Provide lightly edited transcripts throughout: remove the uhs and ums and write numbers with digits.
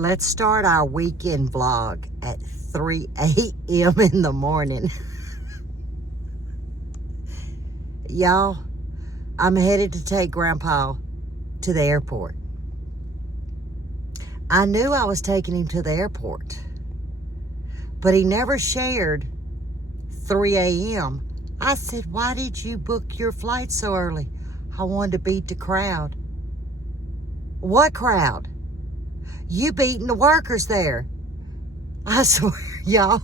Let's start our weekend vlog at 3 a.m. in the morning. Y'all, I'm headed to take Grandpa to the airport. I knew I was taking him to the airport, but he never shared 3 a.m. I said, why did you book your flight so early? I wanted to beat the crowd. What crowd? You beating the workers there. I swear, y'all.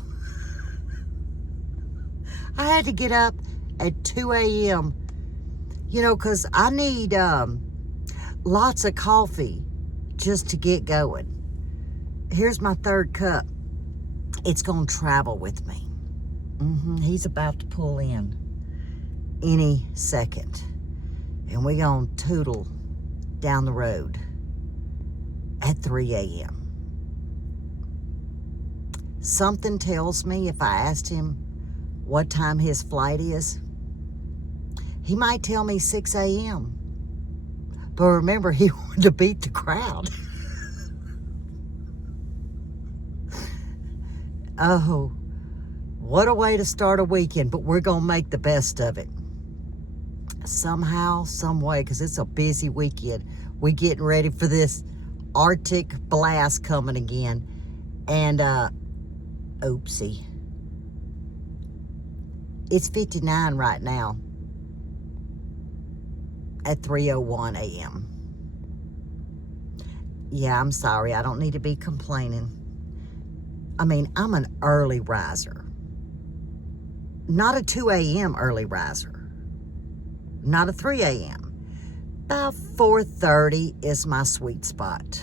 I had to get up at 2 a.m. You know, because I need lots of coffee just to get going. Here's my third cup. It's going to travel with me. He's about to pull in any second. And we're going to tootle down the road at 3 a.m. Something tells me if I asked him what time his flight is, he might tell me 6 a.m. But remember, he wanted to beat the crowd. Oh, what a way to start a weekend, but we're going to make the best of it. Somehow, some way, because it's a busy weekend. We're getting ready for this Arctic blast coming again. And, oopsie. It's 59 right now at 3:01 a.m. Yeah, I'm sorry. I don't need to be complaining. I mean, I'm an early riser. Not a 2 a.m. early riser. Not a 3 a.m. About 4:30 is my sweet spot.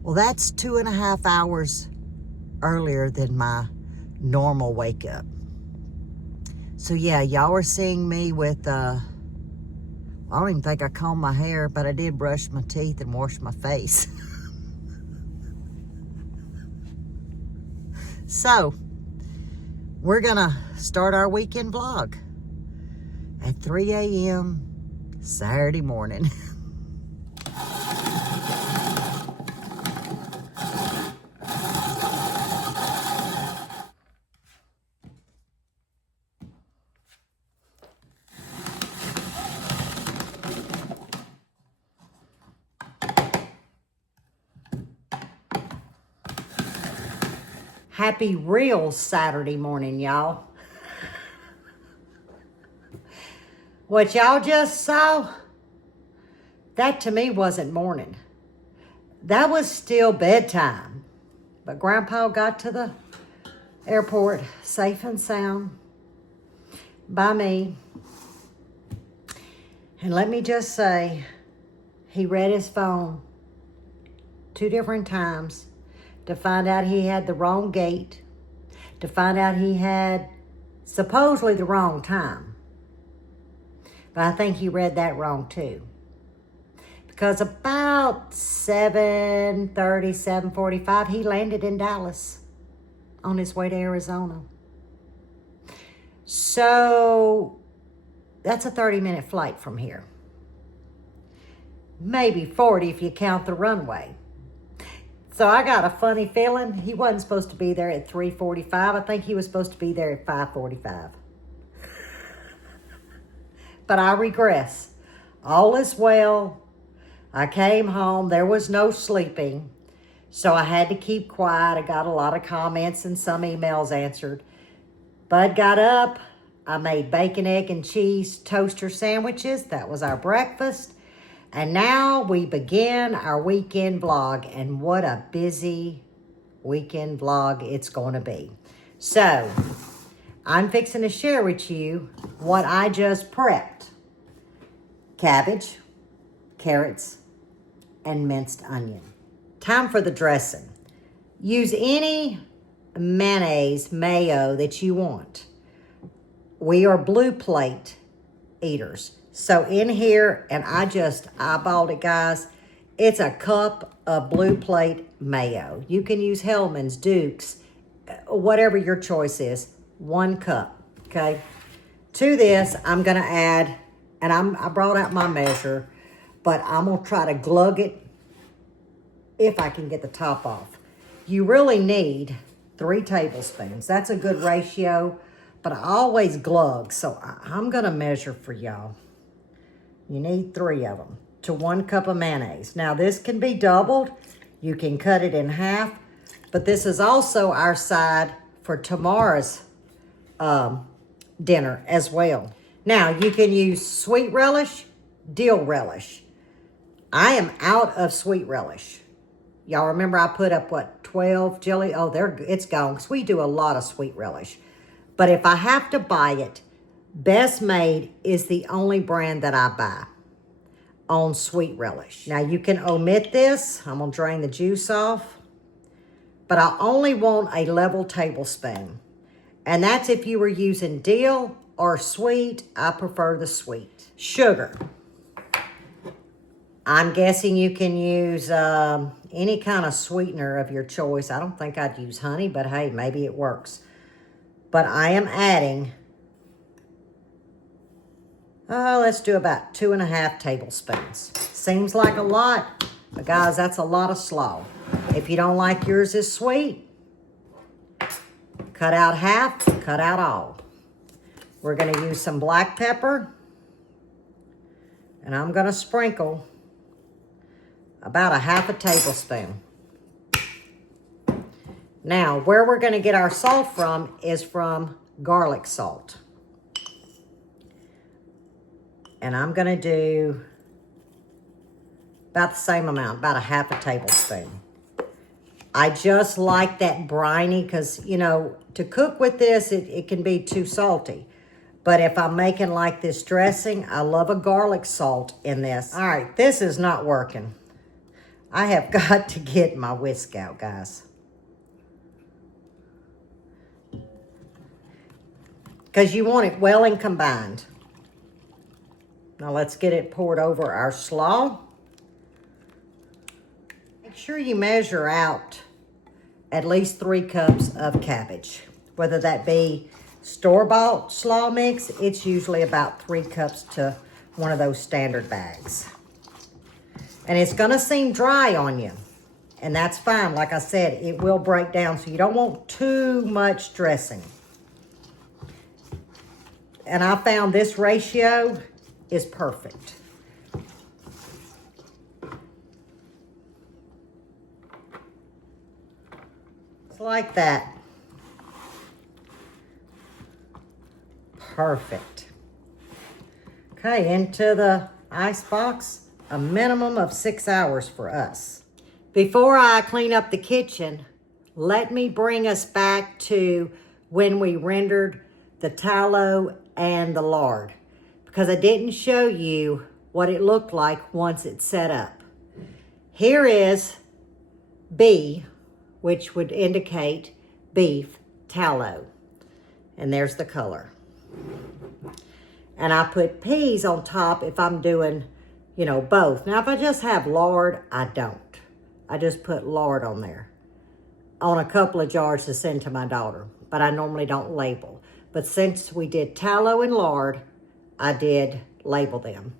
Well, that's 2.5 hours earlier than my normal wake up. So yeah, y'all are seeing me with, I don't even think I combed my hair, but I did brush my teeth and wash my face. So, we're gonna start our weekend vlog at 3 a.m. Saturday morning. Happy real Saturday morning, y'all. What y'all just saw, that to me wasn't morning. That was still bedtime. But Grandpa got to the airport safe and sound by me. And let me just say, he read his phone 2 different times to find out he had the wrong gate, to find out he had supposedly the wrong time. But I think he read that wrong too. Because about 7:30, 7:45, he landed in Dallas on his way to Arizona. So that's a 30-minute flight from here. Maybe 40 if you count the runway. So I got a funny feeling he wasn't supposed to be there at 3:45. I think he was supposed to be there at 5:45. But I regress. All is well. I came home. There was no sleeping. So I had to keep quiet. I got a lot of comments and some emails answered. Bud got up. I made bacon, egg, and cheese toaster sandwiches. That was our breakfast. And now we begin our weekend vlog. And what a busy weekend vlog it's going to be. So, I'm fixing to share with you what I just prepped. Cabbage, carrots, and minced onion. Time for the dressing. Use any mayonnaise, mayo that you want. We are blue plate eaters. So in here, and I just eyeballed it, guys, it's a cup of blue plate mayo. You can use Hellman's, Duke's, whatever your choice is. 1 cup, okay? To this, I'm going to add, and I brought out my measure, but I'm going to try to glug it if I can get the top off. You really need 3 tablespoons. That's a good ratio, but I always glug, so I'm gonna measure for y'all. You need 3 of them to 1 cup of mayonnaise. Now this can be doubled. You can cut it in half, but this is also our side for tomorrow's dinner as well. Now you can use sweet relish, dill relish. I am out of sweet relish. Y'all remember I put up, what, 12 jelly? Oh, it's gone, because we do a lot of sweet relish. But if I have to buy it, Best Made is the only brand that I buy on sweet relish. Now, you can omit this. I'm going to drain the juice off. But I only want a level tablespoon. And that's if you were using dill or sweet. I prefer the sweet. Sugar. I'm guessing you can use any kind of sweetener of your choice. I don't think I'd use honey, but hey, maybe it works. But I am adding, let's do about 2.5 tablespoons. Seems like a lot, but guys, that's a lot of slaw. If you don't like yours is sweet, cut out half, cut out all. We're gonna use some black pepper, and I'm gonna sprinkle about 1/2 tablespoon. Now, where we're gonna get our salt from is from garlic salt. And I'm gonna do about the same amount, about 1/2 tablespoon. I just like that briny because, you know, to cook with this, it can be too salty. But if I'm making like this dressing, I love a garlic salt in this. All right, this is not working. I have got to get my whisk out, guys. Because you want it well and combined. Now let's get it poured over our slaw. Make sure you measure out at least 3 cups of cabbage. Whether that be store-bought slaw mix, it's usually about 3 cups to one of those standard bags. And it's gonna seem dry on you. And that's fine. Like I said, it will break down, so you don't want too much dressing. And I found this ratio is perfect. It's like that. Perfect. Okay, into the ice box. A minimum of 6 hours for us. Before I clean up the kitchen, let me bring us back to when we rendered the tallow and the lard, because I didn't show you what it looked like once it's set up. Here is B, which would indicate beef tallow. And there's the color. And I put peas on top if I'm doing, you know, both. Now, if I just have lard, I don't. I just put lard on there on a couple of jars to send to my daughter, but I normally don't label. But since we did tallow and lard, I did label them.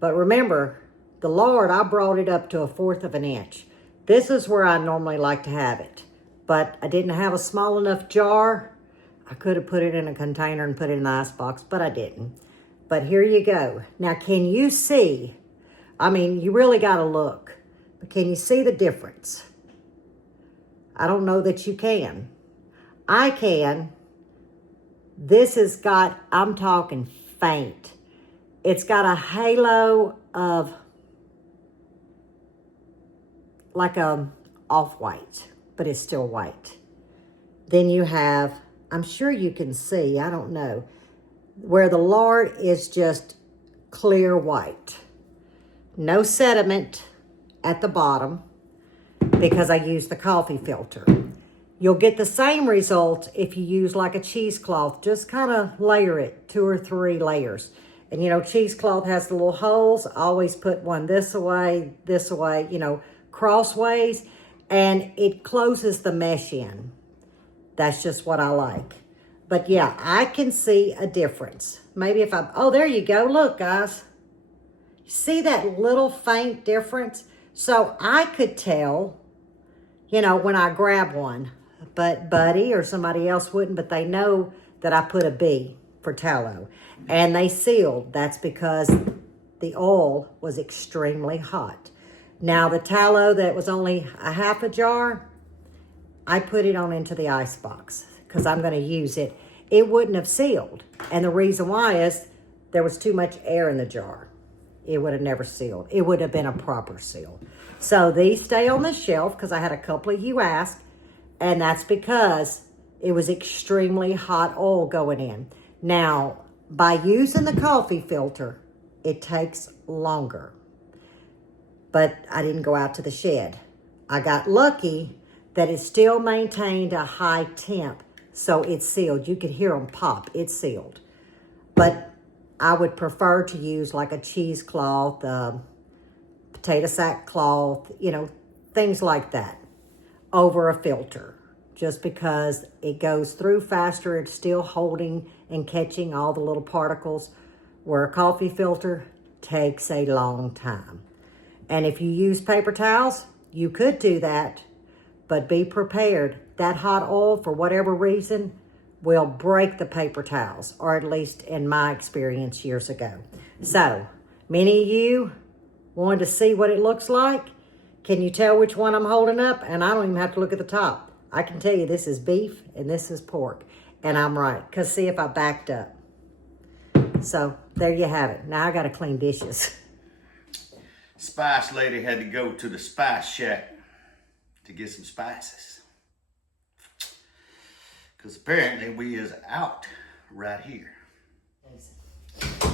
But remember, the lard, I brought it up to 1/4 of an inch. This is where I normally like to have it, but I didn't have a small enough jar. I could have put it in a container and put it in the ice box, but I didn't. But here you go. Now, can you see? I mean, you really got to look. But can you see the difference? I don't know that you can. I can. This has got, I'm talking faint. It's got a halo of like a off-white, but it's still white. Then you have, I'm sure you can see, I don't know, where the lard is just clear white. No sediment at the bottom because I use the coffee filter. You'll get the same result if you use like a cheesecloth. Just kind of layer it, 2 or 3 layers. And you know, cheesecloth has the little holes. I always put one this away, you know, crossways, and it closes the mesh in. That's just what I like. But yeah, I can see a difference. Maybe if I, oh, there you go. Look, guys. See that little faint difference? So I could tell, you know, when I grab one, but Buddy or somebody else wouldn't, but they know that I put a B for tallow. And they sealed. That's because the oil was extremely hot. Now the tallow that was only a half a jar, I put it on into the ice box because I'm going to use it. It wouldn't have sealed. And the reason why is there was too much air in the jar. It would have never sealed. It would have been a proper seal. So these stay on the shelf because I had a couple of you ask, and that's because it was extremely hot oil going in. Now, by using the coffee filter, it takes longer. But I didn't go out to the shed. I got lucky that it still maintained a high temp, so it's sealed. You could hear them pop. It's sealed. But I would prefer to use like a cheesecloth, potato sack cloth, you know, things like that over a filter, just because it goes through faster. It's still holding and catching all the little particles, where a coffee filter takes a long time. And if you use paper towels, you could do that, but be prepared. That hot oil, for whatever reason, will break the paper towels, or at least in my experience years ago. So, many of you wanted to see what it looks like. Can you tell which one I'm holding up? And I don't even have to look at the top. I can tell you this is beef and this is pork. And I'm right, because see if I backed up. So, there you have it. Now I got to clean dishes. Spice lady had to go to the spice shack to get some spices. Because apparently we is out right here.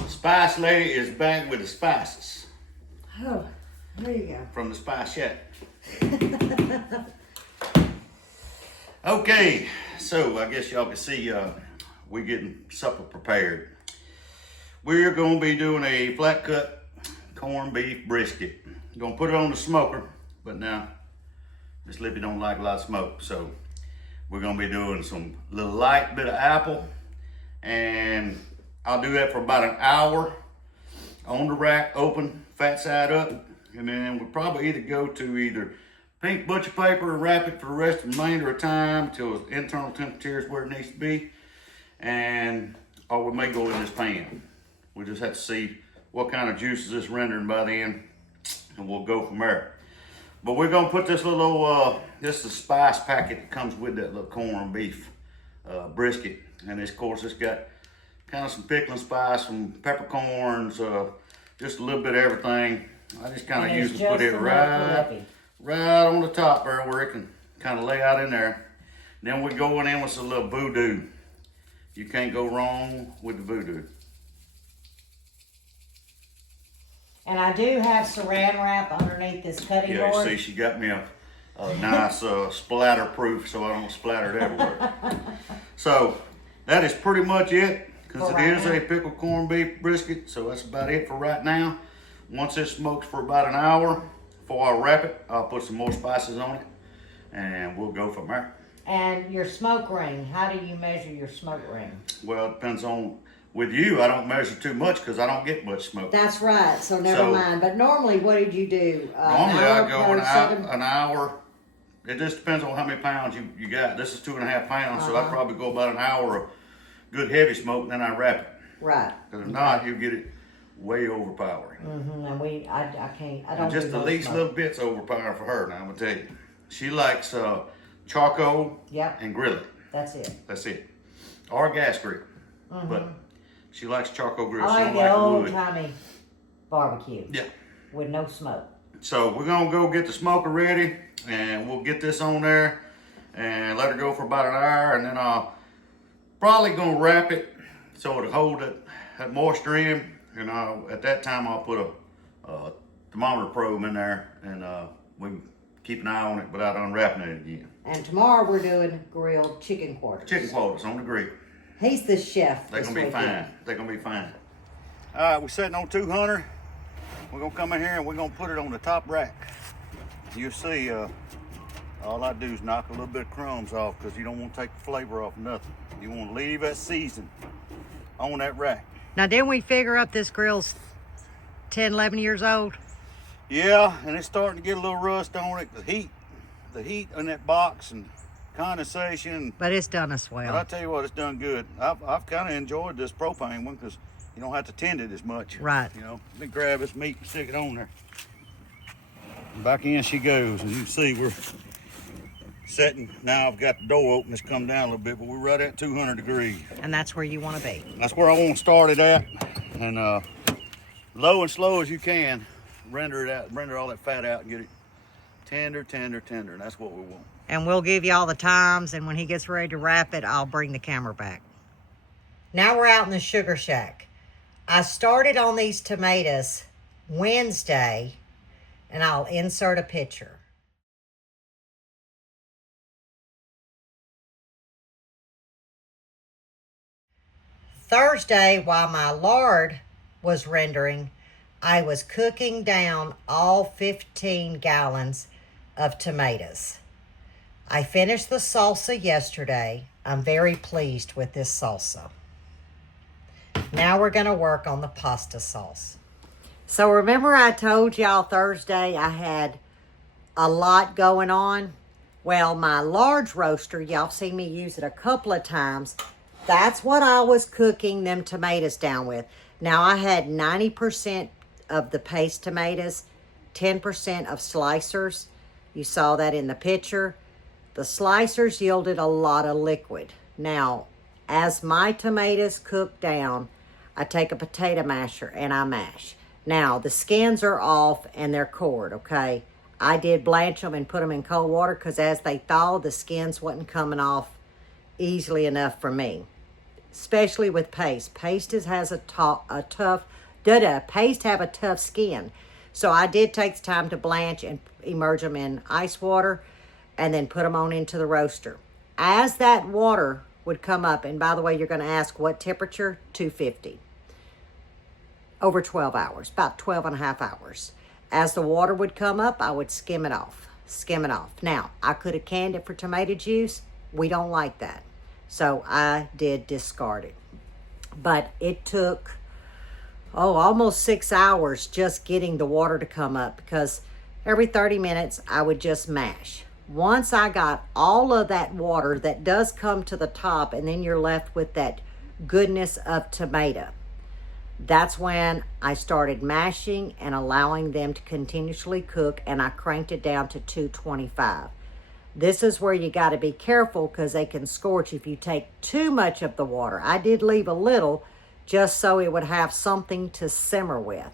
Spice lady is back with the spices. Oh, there you go. From the spice shack. Okay, so I guess y'all can see we getting supper prepared. We're gonna be doing a flat cut corned beef brisket. Gonna put it on the smoker, but now Miss Lippy don't like a lot of smoke, so we're gonna be doing some little light bit of apple, and I'll do that for about an hour on the rack, open, fat side up, and then we'll probably either go to either pink butcher paper or wrap it for the rest of the remainder of time till its internal temperature is where it needs to be, or we may go in this pan. We just have to see what kind of juices it's rendering by then, and we'll go from there. But we're gonna put this little, this is the spice packet that comes with that little corned beef brisket. And this, of course, it's got kind of some pickling spice, some peppercorns, just a little bit of everything. I just kind of usually put it right on the top there where it can kind of lay out in there. And then we're going in with some little voodoo. You can't go wrong with the voodoo. And I do have saran wrap underneath this cutting board. Yeah, see, she got me a nice splatter proof so I don't splatter it everywhere. So that is pretty much it, because it is a pickled corned beef brisket. So that's about it for right now. Once it smokes for about an hour, before I wrap it, I'll put some more spices on it, and we'll go from there. And your smoke ring, how do you measure your smoke ring? Well, it depends on, with you, I don't measure too much because I don't get much smoke. That's right, so never mind. But normally, what did you do? Normally I go an hour. It just depends on how many pounds you got. This is 2.5 pounds, so I probably go about an hour of good heavy smoke, and then I wrap it. Right. Because if not, you get it way overpowering. And I can't, I don't Just do the no least smoke. little bit's overpowering for her, now I'm going to tell you. She likes charcoal and grill it. That's it. That's it. Or gas grill. But she likes charcoal grill. I like the old-timey barbecue. Yeah. With no smoke. So we're going to go get the smoker ready, and we'll get this on there and let her go for about an hour, and then I'll probably going to wrap it so it'll hold that moisture in, and at that time I'll put a thermometer probe in there, and we can keep an eye on it without unwrapping it again. And tomorrow we're doing grilled chicken quarters. Chicken quarters on the grill. He's the chef. They're going to be fine. They're going to be fine. All right, we're sitting on 200. We're going to come in here and we're going to put it on the top rack. You'll see, all I do is knock a little bit of crumbs off because you don't want to take the flavor off nothing. You want to leave that season on that rack. Now, didn't we figure up this grill's 10, 11 years old? Yeah, and it's starting to get a little rust on it. The heat in that box and condensation. But it's done us But I well. tell you what, it's done good. I've kind of enjoyed this propane one because you don't have to tend it as much. Right. You know, let me grab this meat and stick it on there. And back in she goes, and you can see we're setting. Now I've got the door open. It's come down a little bit, but we're right at 200 degrees. And that's where you want to be. That's where I want to start it at, and low and slow as you can. Render it out, render all that fat out, and get it tender, tender, tender. And that's what we want. And we'll give you all the times, and when he gets ready to wrap it, I'll bring the camera back. Now we're out in the sugar shack. I started on these tomatoes Wednesday, and I'll insert a picture. Thursday, while my lard was rendering, I was cooking down all 15 gallons of tomatoes. I finished the salsa yesterday. I'm very pleased with this salsa. Now we're going to work on the pasta sauce. So remember I told y'all Thursday I had a lot going on? Well, my large roaster, y'all seen me use it a couple of times. That's what I was cooking them tomatoes down with. Now I had 90% of the paste tomatoes, 10% of slicers. You saw that in the picture. The slicers yielded a lot of liquid. Now, as my tomatoes cook down, I take a potato masher and I mash. Now, the skins are off and they're cored, okay? I did blanch them and put them in cold water because as they thawed, the skins wasn't coming off easily enough for me. Especially with paste. Paste has a tough skin. So I did take the time to blanch and immerse them in ice water and then put them on into the roaster. As that water would come up, and by the way, you're going to ask what temperature? 250. Over 12 hours, about 12 and a half hours. As the water would come up, I would skim it off. Now, I could have canned it for tomato juice. We don't like that. So I did discard it. But it took, almost 6 hours just getting the water to come up because every 30 minutes I would just mash. Once I got all of that water that does come to the top and then you're left with that goodness of tomato, that's when I started mashing and allowing them to continuously cook, and I cranked it down to 225. This is where you got to be careful because they can scorch if you take too much of the water. I did leave a little just so it would have something to simmer with.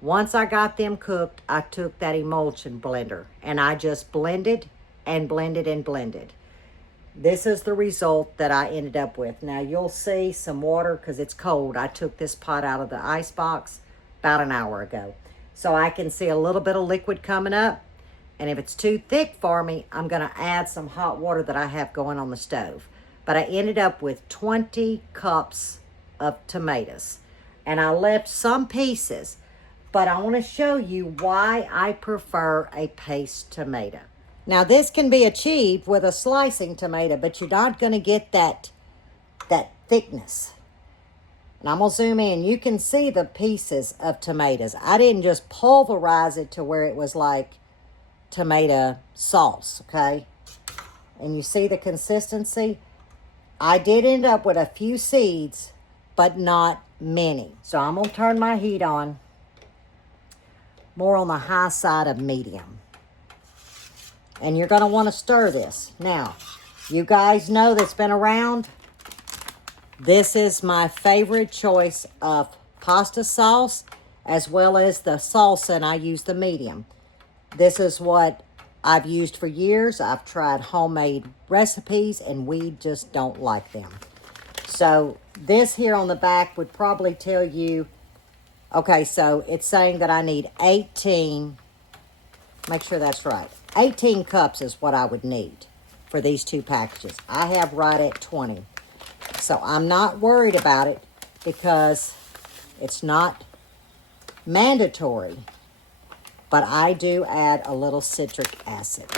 Once I got them cooked, I took that emulsion blender and I just blended and blended and blended. This is the result that I ended up with. Now you'll see some water because it's cold. I took this pot out of the ice box about an hour ago. So I can see a little bit of liquid coming up. And if it's too thick for me, I'm going to add some hot water that I have going on the stove. But I ended up with 20 cups of tomatoes. And I left some pieces. But I want to show you why I prefer a paste tomato. Now this can be achieved with a slicing tomato, but you're not going to get that thickness. And I'm going to zoom in. You can see the pieces of tomatoes. I didn't just pulverize it to where it was like tomato sauce, okay? And you see the consistency? I did end up with a few seeds, but not many. So I'm going to turn my heat on. More on the high side of medium. And you're going to want to stir this. Now, you guys know that's been around. This is my favorite choice of pasta sauce as well as the salsa, and I use the medium. This is what I've used for years. I've tried homemade recipes and we just don't like them. So this here on the back would probably tell you, okay, so it's saying that I need 18, make sure that's right. 18 cups is what I would need for these two packages. I have right at 20. So I'm not worried about it because it's not mandatory. But I do add a little citric acid.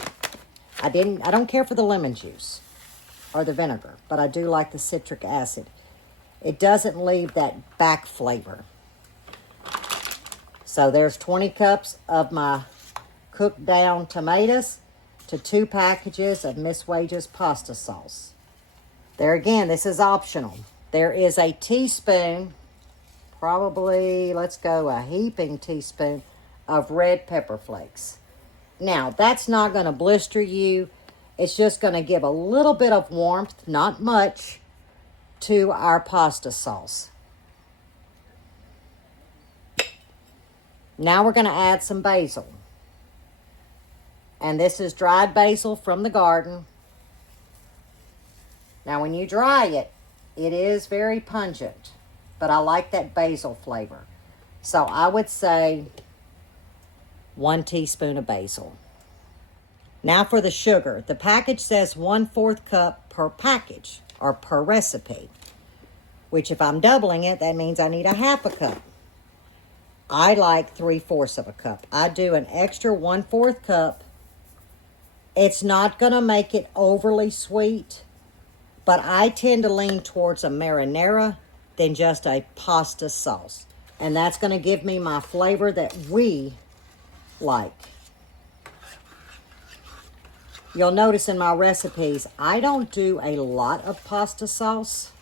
I don't care for the lemon juice or the vinegar, but I do like the citric acid. It doesn't leave that back flavor. So there's 20 cups of my cooked down tomatoes to 2 packages of Miss Wage's pasta sauce. There again, this is optional. There is a teaspoon, probably, let's go, a heaping teaspoon of red pepper flakes. Now, that's not going to blister you. It's just going to give a little bit of warmth, not much, to our pasta sauce. Now we're going to add some basil. And this is dried basil from the garden. Now when you dry it, it is very pungent, but I like that basil flavor. So I would say 1 teaspoon of basil. Now for the sugar. The package says 1/4 cup per package or per recipe, which if I'm doubling it, that means I need a 1/2 cup. I like 3/4 cup. I do an extra 1/4 cup. It's not going to make it overly sweet, but I tend to lean towards a marinara than just a pasta sauce. And that's going to give me my flavor that we like. You'll notice in my recipes, I don't do a lot of pasta sauce.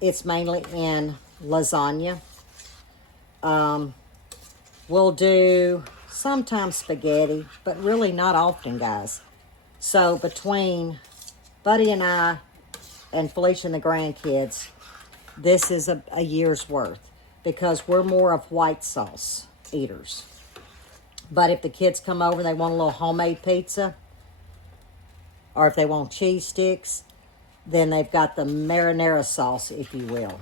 It's mainly in lasagna. We'll do sometimes spaghetti, but really not often, guys. So between Buddy and I and Felicia and the grandkids, this is a year's worth because we're more of white sauce eaters. But if the kids come over and they want a little homemade pizza, or if they want cheese sticks, then they've got the marinara sauce, if you will.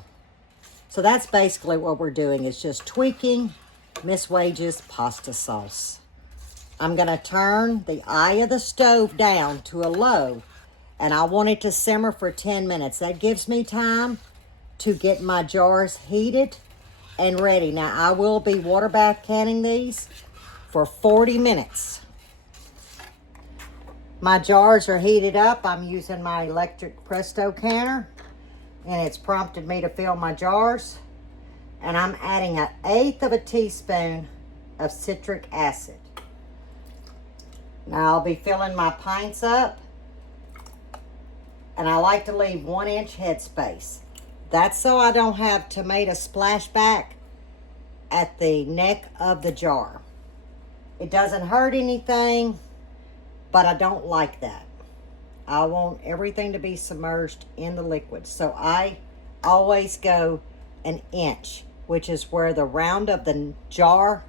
So that's basically what we're doing, is just tweaking Miss Wage's pasta sauce. I'm going to turn the eye of the stove down to a low, and I want it to simmer for 10 minutes. That gives me time to get my jars heated and ready. Now, I will be water bath canning these for 40 minutes. My jars are heated up. I'm using my electric Presto canner, and it's prompted me to fill my jars. And I'm adding 1/8 teaspoon of citric acid. Now I'll be filling my pints up, and I like to leave 1 inch headspace. That's so I don't have tomato splashback at the neck of the jar. It doesn't hurt anything, but I don't like that. I want everything to be submerged in the liquid. So I always go 1 inch, which is where the round of the jar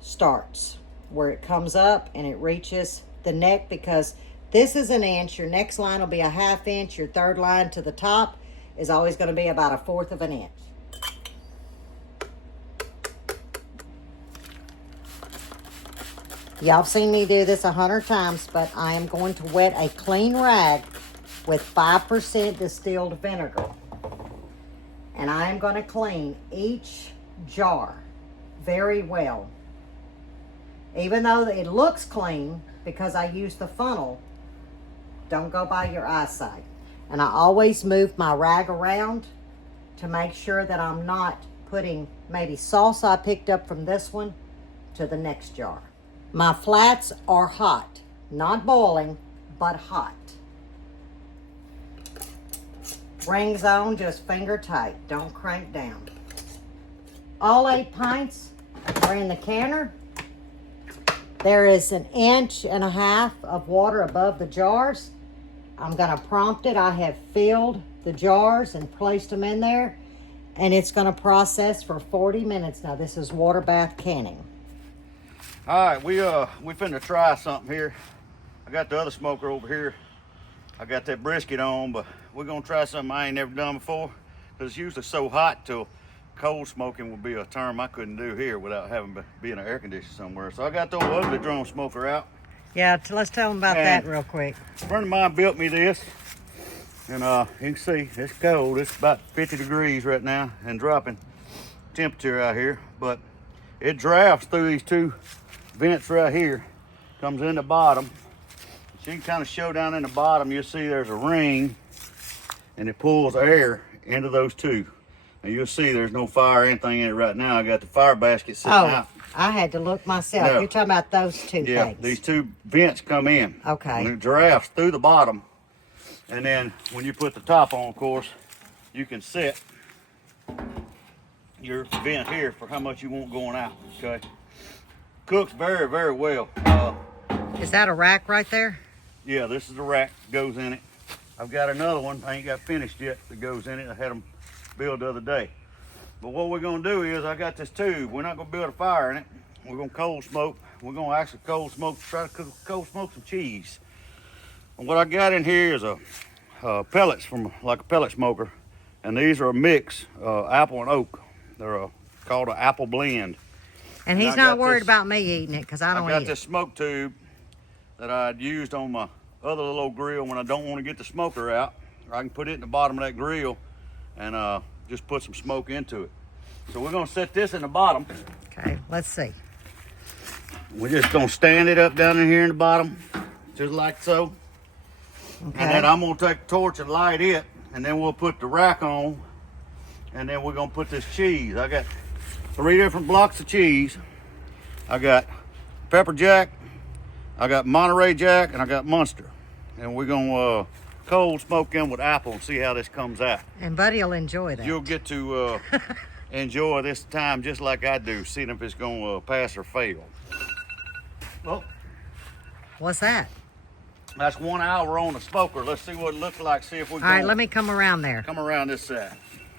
starts, where it comes up and it reaches the neck, because this is 1 inch. Your next line will be 1/2 inch. Your third line to the top is always going to be about 1/4 of an inch. Y'all have seen me do this 100 times, but I am going to wet a clean rag with 5% distilled vinegar. And I am going to clean each jar very well. Even though it looks clean, because I use the funnel, don't go by your eyesight. And I always move my rag around to make sure that I'm not putting maybe sauce I picked up from this one to the next jar. My flats are hot, not boiling, but hot. Rings on, just finger tight, don't crank down. All 8 pints are in the canner. There is 1.5 inches of water above the jars. I'm gonna prompt it. I have filled the jars and placed them in there, and it's gonna process for 40 minutes. Now this is water bath canning. All right, we finna try something here. I got the other smoker over here. I got that brisket on, but we're gonna try something I ain't never done before, because it's usually so hot till cold smoking would be a term I couldn't do here without having to be in an air conditioner somewhere. So I got the old ugly drum smoker out. Yeah, let's tell them about that real quick. A friend of mine built me this, and you can see it's cold. It's about 50 degrees right now and dropping temperature out here, but it drafts through these 2 vents right here, comes in the bottom. So you can kind of show down in the bottom, you'll see there's a ring, and it pulls air into those 2. And you'll see there's no fire or anything in it right now. I got the fire basket sitting out. I had to look myself. No. You're talking about those two Yeah, things. these two vents come in. Okay. And it drafts through the bottom. And then when you put the top on, of course, you can set your vent here for how much you want going out, okay? Cooks very, very well. Is that a rack right there? Yeah, this is the rack that goes in it. I've got another one, I ain't got finished yet, that goes in it. I had them build the other day. But what we're gonna do is, I got this tube. We're not gonna build a fire in it. We're gonna cold smoke. We're gonna actually cold smoke, try to cold smoke some cheese. And what I got in here is a pellets from like a pellet smoker. And these are a mix, apple and oak. They're called an apple blend. And he's not worried about me eating it because I don't eat it. I got this smoke tube that I'd used on my other little grill when I don't want to get the smoker out. I can put it in the bottom of that grill and just put some smoke into it. So we're gonna set this in the bottom. Okay, let's see. We're just gonna stand it up down in here in the bottom, just like so. Okay. And then I'm gonna take the torch and light it, and then we'll put the rack on, and then we're gonna put this cheese. I got 3 different blocks of cheese. I got pepper jack, I got Monterey Jack, and I got Munster. And we're gonna cold smoke them with apple and see how this comes out. And Buddy will enjoy that. You'll get to enjoy this time just like I do, seeing if it's gonna pass or fail. Well, what's that? that's 1 hour on the smoker. Let's see what it looks like, see if we can. All right, let me come around there. Come around this side.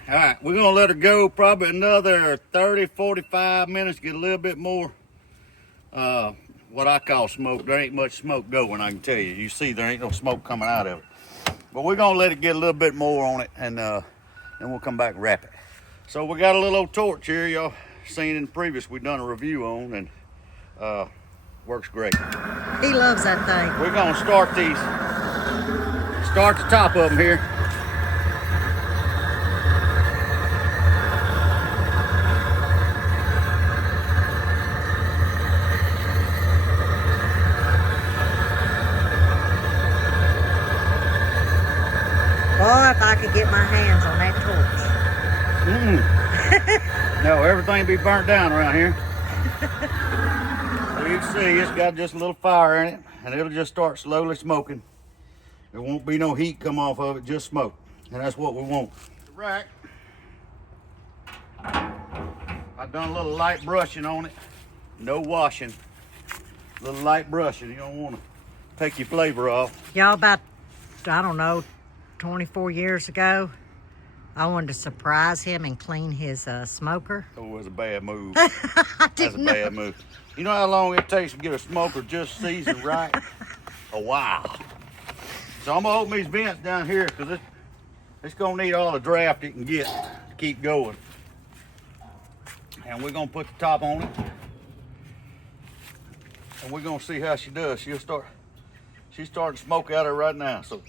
All right, we're gonna let her go probably another 30, 45 minutes, get a little bit more, what I call smoke. There ain't much smoke going, I can tell you. You see there ain't no smoke coming out of it. But we're gonna let it get a little bit more on it, and then we'll come back and wrap it. So we got a little old torch here, y'all seen in the previous, we've done a review on, and works great. He loves that thing. We're gonna start the top of them here. Boy, if I could get my hands on that torch. No, everything be burnt down around here. So you can see it's got just a little fire in it, and it'll just start slowly smoking. There won't be no heat come off of it, just smoke. And that's what we want. The rack, I've done a little light brushing on it. No washing. A little light brushing. You don't want to take your flavor off. Y'all, about, I don't know, 24 years ago, I wanted to surprise him and clean his smoker. Oh, it was a bad move. I That's a bad move. You know how long it takes to get a smoker just seasoned right? A while. So I'm gonna open these vents down here because it's gonna need all the draft it can get to keep going. And we're gonna put the top on it. And we're gonna see how she does. She's starting to smoke out of it right now. So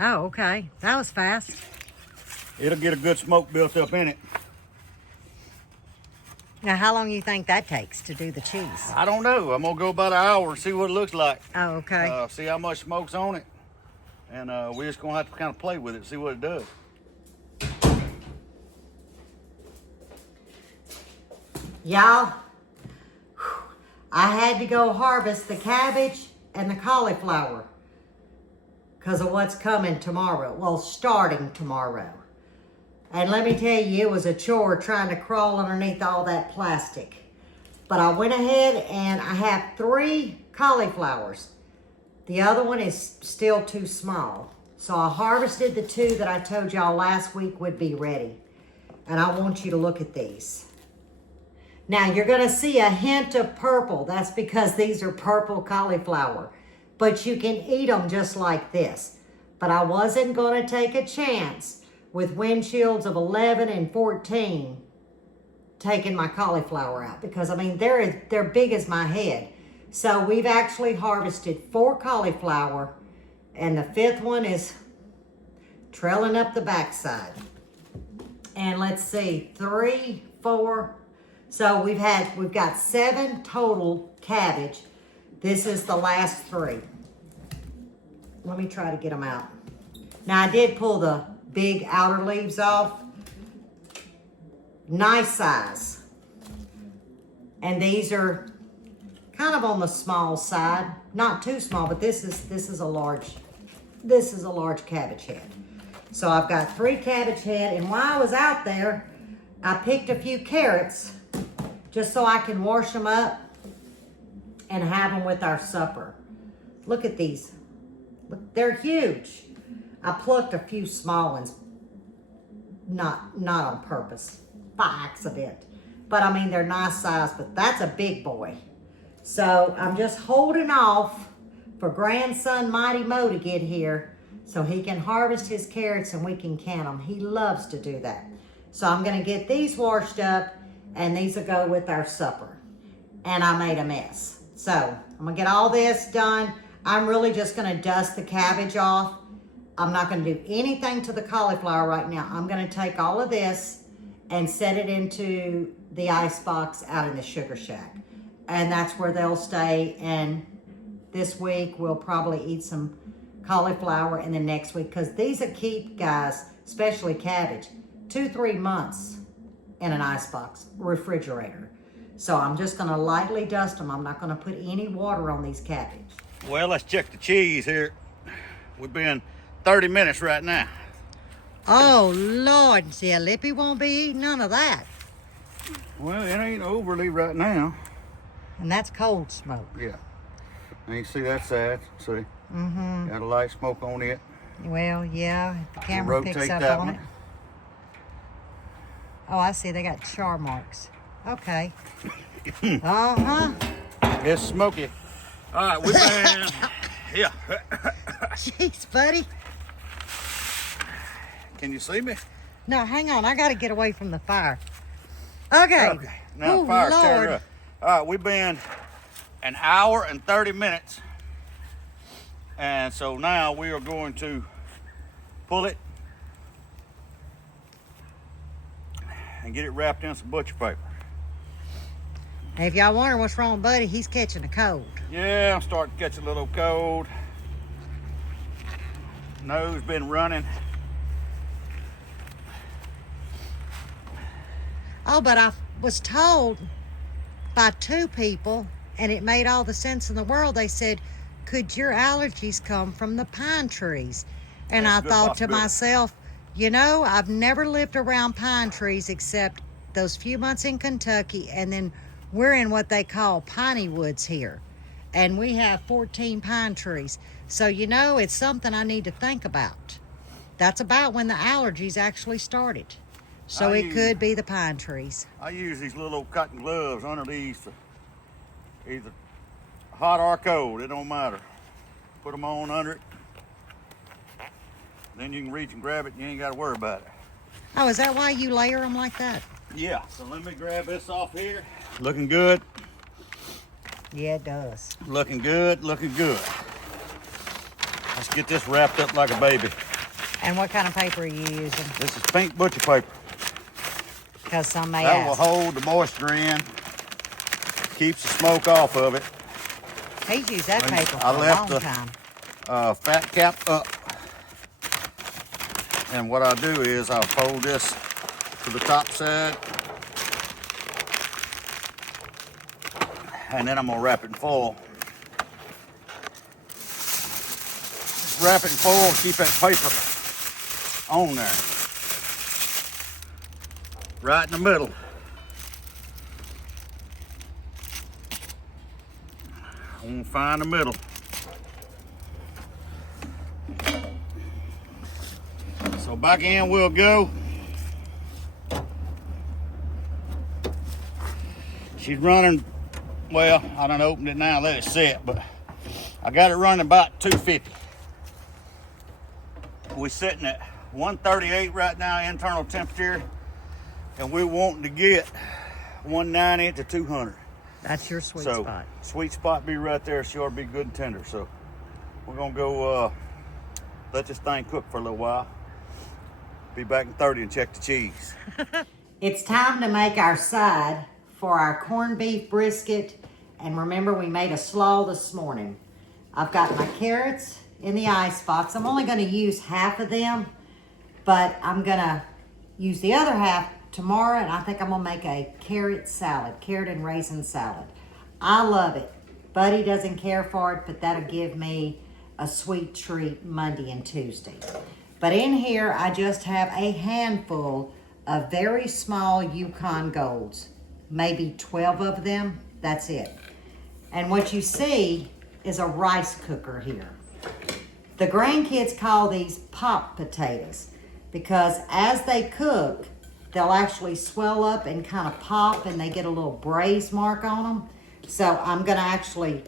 Oh, okay. That was fast. it'll get a good smoke built up in it. Now, how long do you think that takes to do the cheese? I don't know. I'm gonna go about an hour and see what it looks like. Oh, okay. See how much smoke's on it. And we're just gonna have to kind of play with it, see what it does. Y'all, I had to go harvest the cabbage and the cauliflower because of what's coming tomorrow. Well, starting tomorrow. And let me tell you, it was a chore trying to crawl underneath all that plastic. But I went ahead and I have 3 cauliflowers. The other one is still too small. So I harvested the 2 that I told y'all last week would be ready. And I want you to look at these. Now you're gonna see a hint of purple. That's because these are purple cauliflower. But you can eat them just like this. But I wasn't gonna take a chance with wind chills of 11 and 14 taking my cauliflower out. Because I mean, they're big as my head. So we've actually harvested 4 cauliflower and the 5th one is trailing up the backside. And let's see, 3, 4. So we've got 7 total cabbage. This is the last 3. Let me try to get them out. Now I did pull the big outer leaves off, nice size. And these are kind of on the small side. Not too small, but this is a large cabbage head. So I've got 3 cabbage head, and while I was out there, I picked a few carrots just so I can wash them up and have them with our supper. Look at these. Look, they're huge. I plucked a few small ones, not on purpose, by accident. But I mean, they're nice size, but that's a big boy. So I'm just holding off for grandson Mighty Mo to get here so he can harvest his carrots and we can can them. He loves to do that. So I'm gonna get these washed up and these will go with our supper. And I made a mess. So I'm gonna get all this done. I'm really just gonna dust the cabbage off. I'm not gonna do anything to the cauliflower right now. I'm gonna take all of this and set it into the ice box out in the sugar shack. And that's where they'll stay. And this week we'll probably eat some cauliflower, and then next week, because these will keep, guys, especially cabbage, 2-3 months in an ice box refrigerator. So I'm just gonna lightly dust them. I'm not gonna put any water on these cabbage. Well, let's check the cheese here. We've been 30 minutes right now. Oh, Lord, see, Lippy won't be eating none of that. Well, it ain't overly right now. And that's cold smoke. Yeah. And you can see that side, see? Mm-hmm. Got a light smoke on it. Well, yeah, if the camera picks Rotate up that on one. it. Oh, I see, they got char marks. Okay. Uh-huh. It's smoky. All right, we've been, yeah. Jeez, buddy. Can you see me? No, hang on, I gotta get away from the fire. Okay. Okay. Now Ooh, the fire's Lord. stirred up. All right, we've been an hour and 30 minutes. And so now we are going to pull it and get it wrapped in some butcher paper. Hey, if y'all wonder what's wrong with Buddy, he's catching a cold. Yeah, I'm starting to catch a little cold. Nose been running. Oh, but I was told by 2 people, and it made all the sense in the world. They said, could your allergies come from the pine trees? And That's I a good thought to possibility. myself, you know, I've never lived around pine trees except those few months in Kentucky, and then we're in what they call piney woods here. And we have 14 pine trees. So, you know, it's something I need to think about. That's about when the allergies actually started. So it could be the pine trees. I use these little cotton gloves under these to either hot or cold, it don't matter. Put them on under it. Then you can reach and grab it and you ain't got to worry about it. Oh, is that why you layer them like that? Yeah, so let me grab this off here. Looking good, Yeah, it does. looking good, looking good. Let's get this wrapped up like a baby. And what kind of paper are you using? This is pink butcher paper. Because some may That will ask. hold the moisture in, keeps the smoke off of it. He's used that paper for I a left long the- time. Fat cap up. And what I'll do is I'll fold this to the top side. And then I'm gonna wrap it in foil. Just wrap it in foil, keep that paper on there. Right in the middle. I'm gonna find the middle. So back in we'll go. She's running, well, I done opened it now, let it sit, but I got it running about 250. We're sitting at 138 right now, internal temperature, and we're wanting to get 190 to 200. That's your sweet So, spot. sweet spot be right there, sure be good and tender. So we're gonna go let this thing cook for a little while. Be back in 30 and check the cheese. It's time to make our side for our corned beef brisket. And remember, we made a slaw this morning. I've got my carrots in the ice box. I'm only gonna use half of them, but I'm gonna use the other half tomorrow, and I think I'm gonna make a carrot salad, carrot and raisin salad. I love it. Buddy doesn't care for it, but that'll give me a sweet treat Monday and Tuesday. But in here, I just have a handful of very small Yukon Golds, maybe 12 of them, that's it. And what you see is a rice cooker here. The grandkids call these pop potatoes because as they cook, they'll actually swell up and kind of pop and they get a little braise mark on them. So I'm gonna actually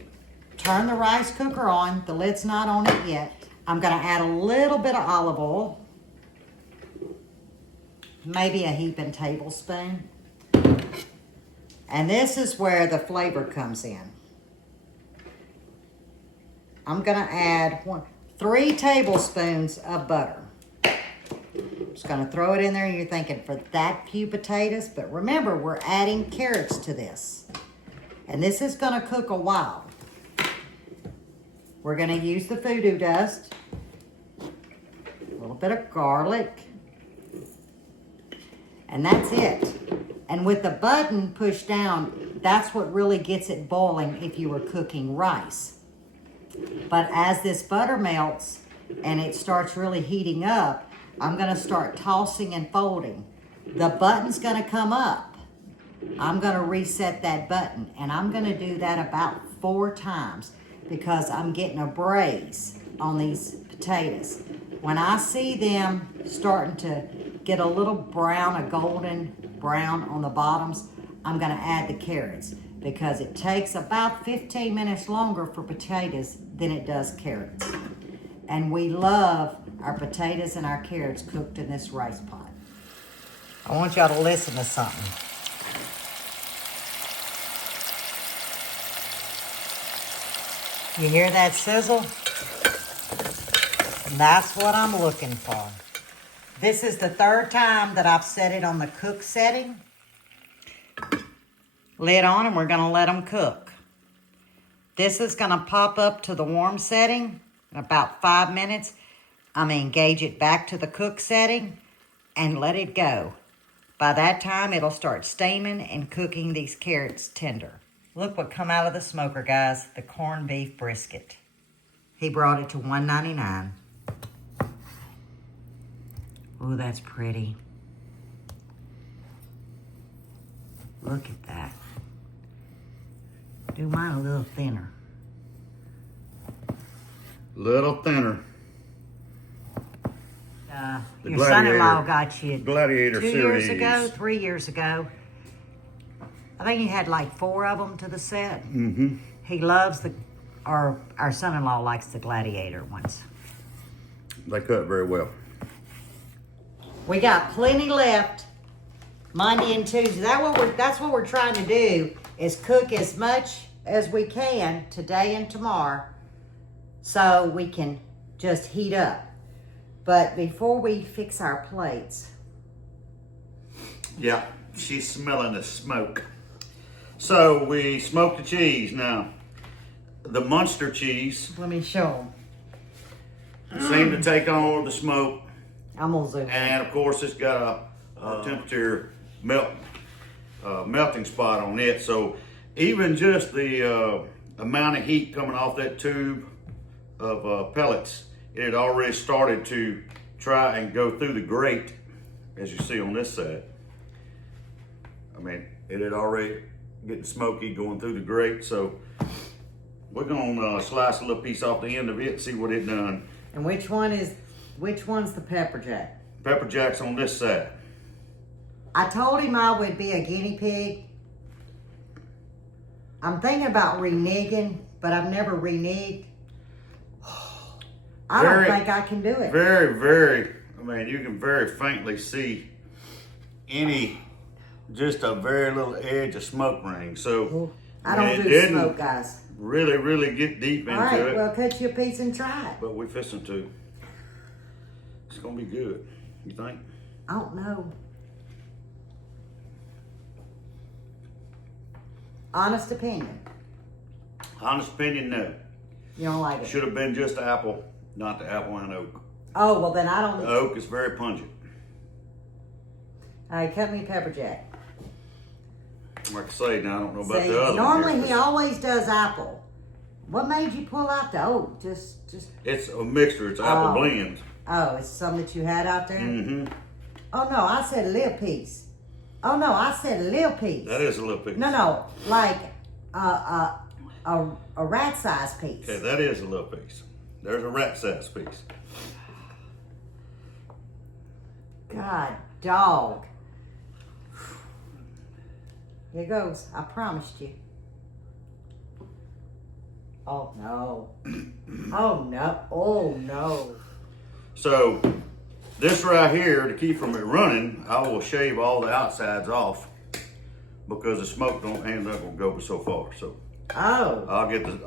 turn the rice cooker on. The lid's not on it yet. I'm gonna add a little bit of olive oil, maybe a heaping tablespoon. And this is where the flavor comes in. I'm gonna add 3 tablespoons of butter. Just gonna throw it in there. You're thinking for that few potatoes, but remember we're adding carrots to this. And this is gonna cook a while. We're gonna use the voodoo dust, a little bit of garlic, and that's it. And with the button pushed down, that's what really gets it boiling if you were cooking rice. But as this butter melts and it starts really heating up, I'm gonna start tossing and folding. The button's gonna come up. I'm gonna reset that button, and I'm gonna do that about 4 times because I'm getting a braise on these potatoes. When I see them starting to get a little brown, a golden brown on the bottoms, I'm gonna add the carrots because it takes about 15 minutes longer for potatoes than it does carrots. And we love our potatoes and our carrots cooked in this rice pot. I want y'all to listen to something. You hear that sizzle? And that's what I'm looking for. This is the 3rd time that I've set it on the cook setting. Lid on, and we're gonna let them cook. This is gonna pop up to the warm setting in about 5 minutes. I'm gonna engage it back to the cook setting and let it go. By that time, it'll start steaming and cooking these carrots tender. Look what come out of the smoker, guys, the corned beef brisket. He brought it to $1.99. Oh, that's pretty. Look at that. Do mine a little thinner. Little thinner. Your son-in-law got you Gladiator 2 series. years ago, 3 years ago. I think he had like 4 of them to the set. Mm-hmm. He loves our son-in-law likes the Gladiator ones. They cut very well. We got plenty left Monday and Tuesday. That's what we're trying to do is cook as much as we can today and tomorrow so we can just heat up. But before we fix our plates. Yeah, she's smelling the smoke. So we smoked the cheese now. The Munster cheese Let me show them. seemed to take on the smoke. I'm gonna zoom in. And of course it's got a temperature melting spot on it. So even just the amount of heat coming off that tube of pellets, it had already started to try and go through the grate, as you see on this side. I mean, it had already getting smoky going through the grate. So we're gonna slice a little piece off the end of it and see what it done. And which one's the pepper jack? Pepper jack's on this side. I told him I would be a guinea pig. I'm thinking about reneging, but I've never reneged. I don't think I can do it. I mean, you can very faintly see just a very little edge of smoke ring. So I don't do smoke, guys. Really get deep into All right, it. well, cut you a piece and try it. But we fixing to. It's gonna be good. You think? I don't know. Honest opinion. Honest opinion, no. You don't like it? Should have been just apple, not the apple and oak. Oh, well then I The don't. oak is very pungent. All right, cut me a pepper jack. Like I say, now I don't know about See, the other one normally here, he always does apple. What made you pull out the oat? Just. It's a mixture. It's apple blend. Oh, it's some that you had out there? Mm-hmm. Oh, no, I said a little piece. Oh, no, I said a little piece. That is a little piece. No, like a rat-sized piece. Okay, that is a little piece. There's a rat-sized piece. God, dog. Here goes. I promised you. Oh, no. Oh, no. Oh, no. So, this right here, to keep from it running, I will shave all the outsides off because the smoke ain't gonna go so far. So, Oh.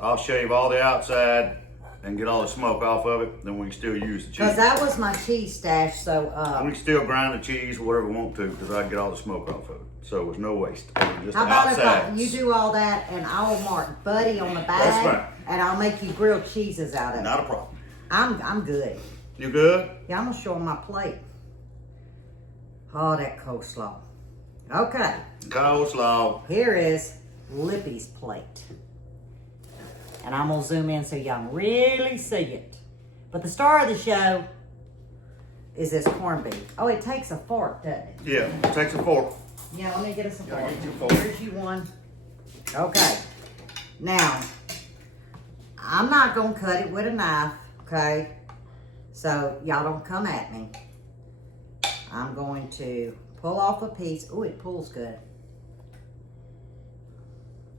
I'll shave all the outside and get all the smoke off of it. Then we can still use the cheese. Because that was my cheese stash, so We can still grind the cheese, whatever we want to, because I can get all the smoke off of it. So there's no waste. Just how the about if outsides. you do all that and I'll mark Buddy on the bag? That's fine. And I'll make you grilled cheeses out of it. Not a problem. I'm good. You good? Yeah, I'm gonna show them my plate. Oh, that coleslaw. Okay, Coleslaw. here is Lippy's plate. And I'm gonna zoom in so y'all can really see it. But the star of the show is this corned beef. Oh, it takes a fork, doesn't it? Yeah, take some fork. Yeah, let me get us a fork. get you a fork. Here's you one. Okay. Now, I'm not gonna cut it with a knife, okay? So y'all don't come at me. I'm going to pull off a piece. Oh, it pulls good.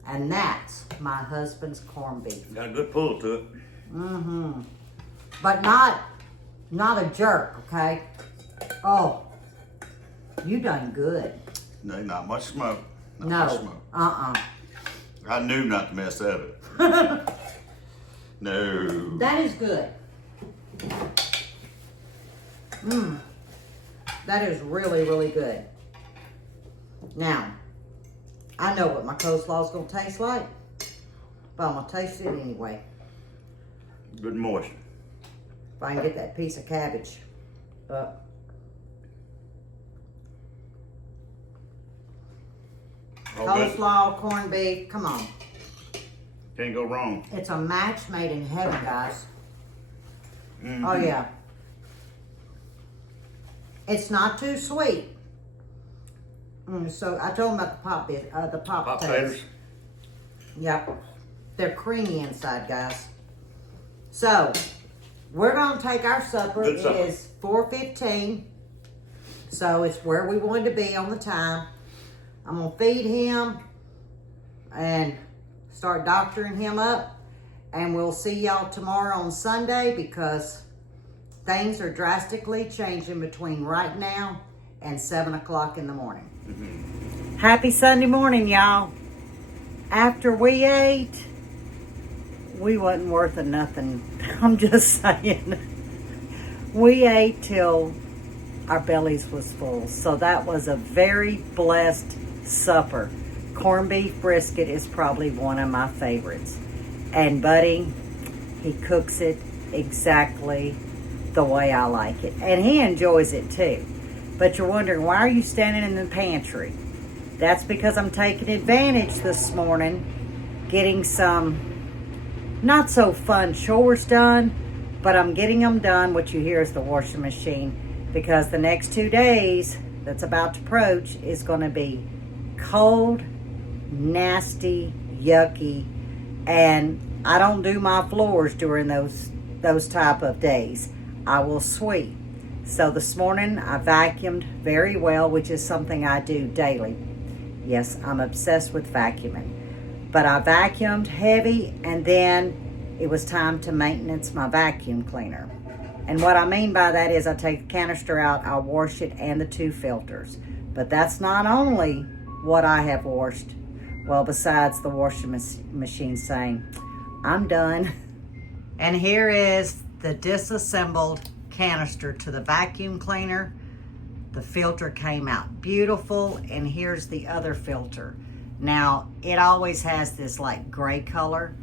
And that's my husband's corned beef. Got a good pull to it. Mm-hmm. But not a jerk, okay? Oh, you done good. No, not much smoke. Not No. much smoke. Uh-uh. I knew not to mess that up. No. That is good. That is really, really good. Now, I know what my coleslaw is going to taste like, but I'm going to taste it anyway. Good and moist. If I can get that piece of cabbage up. All good. Coleslaw, corned beef, come on. Can't go wrong. It's a match made in heaven, guys. Mm-hmm. Oh, yeah. It's not too sweet. So I told them about the pop potatoes. Yep. They're creamy inside, guys. So, we're going to take our supper. Good supper. It is 4:15. So, it's where we wanted to be on the time. I'm going to feed him and start doctoring him up. And we'll see y'all tomorrow on Sunday because things are drastically changing between right now and 7 o'clock in the morning. Mm-hmm. Happy Sunday morning, y'all. After we ate, we wasn't worth of nothing. I'm just saying. We ate till our bellies was full. So that was a very blessed supper. Corned beef brisket is probably one of my favorites. And Buddy, he cooks it exactly the way I like it. And he enjoys it too. But you're wondering, why are you standing in the pantry? That's because I'm taking advantage this morning, getting some not so fun chores done, but I'm getting them done. What you hear is the washing machine, because the next 2 days that's about to approach is going to be cold, nasty, yucky, and I don't do my floors during those type of days. I will sweep. So this morning I vacuumed very well, which is something I do daily. Yes, I'm obsessed with vacuuming. But I vacuumed heavy, and then it was time to maintenance my vacuum cleaner. And what I mean by that is I take the canister out, I wash it and the 2 filters. But that's not only what I have washed. Well, besides the washing machine saying, I'm done. And here is the disassembled canister to the vacuum cleaner. The filter came out beautiful, and here's the other filter. Now, it always has this like gray color,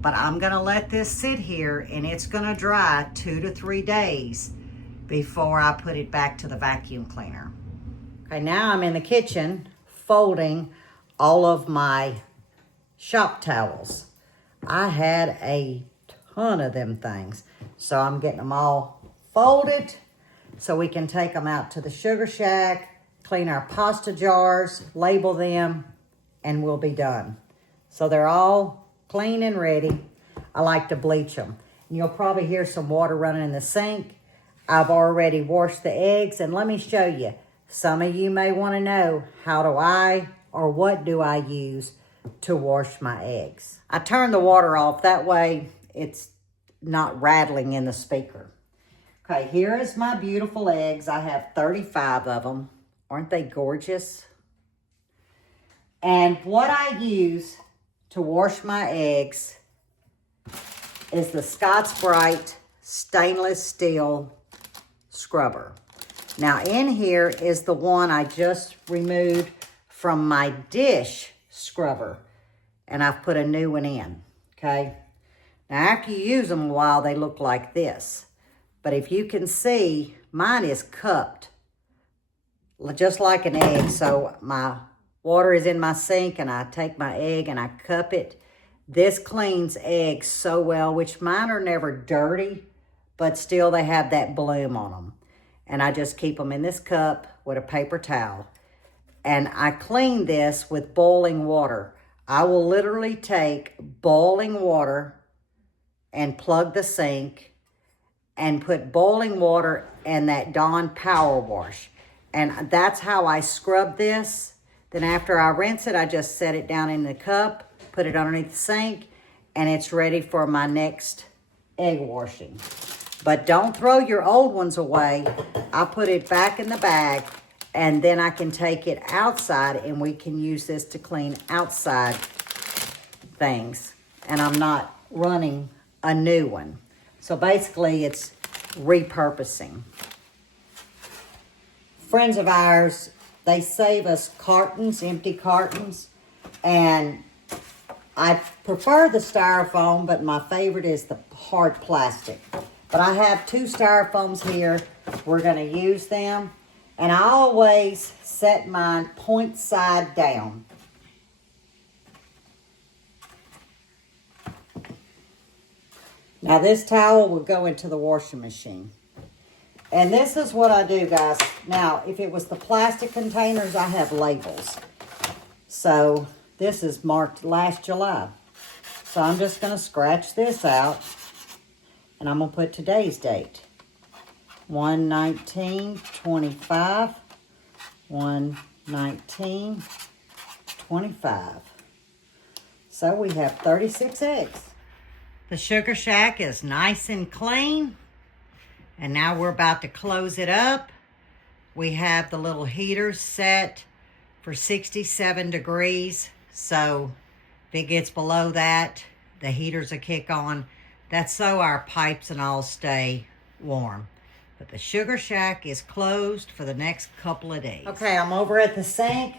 but I'm gonna let this sit here and it's gonna dry 2 to 3 days before I put it back to the vacuum cleaner. Okay, now I'm in the kitchen folding all of my shop towels. I had a ton of them things. So I'm getting them all folded so we can take them out to the sugar shack, clean our pasta jars, label them, and we'll be done. So they're all clean and ready. I like to bleach them. And you'll probably hear some water running in the sink. I've already washed the eggs, and let me show you. Some of you may want to know, how do I or what do I use to wash my eggs? I turn the water off, that way it's not rattling in the speaker. Okay, here is my beautiful eggs. I have 35 of them. Aren't they gorgeous? And what I use to wash my eggs is the Scotch-Brite stainless steel scrubber. Now in here is the one I just removed from my dish scrubber, and I've put a new one in, okay? Now after you use them a while, they look like this. But if you can see, mine is cupped, just like an egg. So my water is in my sink, and I take my egg and I cup it. This cleans eggs so well, which mine are never dirty, but still they have that bloom on them. And I just keep them in this cup with a paper towel. And I clean this with boiling water. I will literally take boiling water and plug the sink and put boiling water and that Dawn Power Wash. And that's how I scrub this. Then after I rinse it, I just set it down in the cup, put it underneath the sink, and it's ready for my next egg washing. But don't throw your old ones away. I put it back in the bag, and then I can take it outside, and we can use this to clean outside things. And I'm not running a new one. So basically, it's repurposing. Friends of ours, they save us cartons, empty cartons, and I prefer the styrofoam, but my favorite is the hard plastic. But I have 2 styrofoams here. We're going to use them, and I always set mine point side down. Now this towel will go into the washing machine. And this is what I do, guys. Now, if it was the plastic containers, I have labels. So this is marked last July. So I'm just going to scratch this out. And I'm going to put today's date. 1/19/25. 1/19/25. So we have 36 eggs. The sugar shack is nice and clean. And now we're about to close it up. We have the little heaters set for 67 degrees. So if it gets below that, the heaters will kick on. That's so our pipes and all stay warm. But the sugar shack is closed for the next couple of days. Okay, I'm over at the sink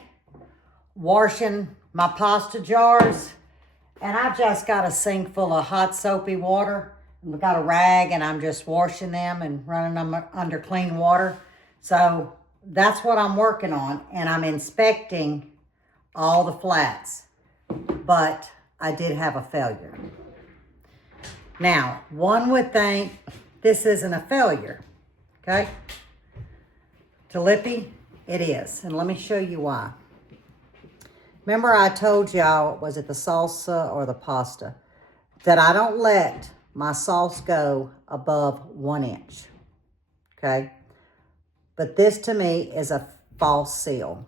washing my pasta jars. And I've just got a sink full of hot soapy water. We've got a rag, and I'm just washing them and running them under clean water. So that's what I'm working on, and I'm inspecting all the flats. But I did have a failure. Now, one would think this isn't a failure, okay? To Lippy, it is, and let me show you why. Remember I told y'all, was it the salsa or the pasta, that I don't let my sauce go above 1 inch, okay? But this to me is a false seal.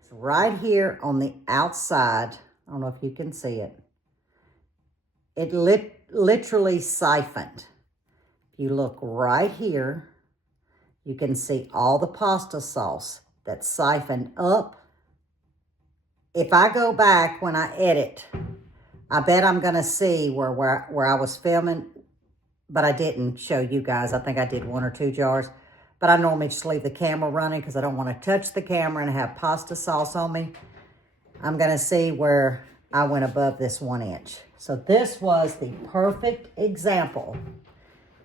It's right here on the outside. I don't know if you can see it. It literally siphoned. If you look right here, you can see all the pasta sauce that's siphoned up. If I go back when I edit, I bet I'm going to see where I was filming, but I didn't show you guys. I think I did 1 or 2 jars, but I normally just leave the camera running because I don't want to touch the camera and have pasta sauce on me. I'm going to see where I went above this 1 inch. So this was the perfect example,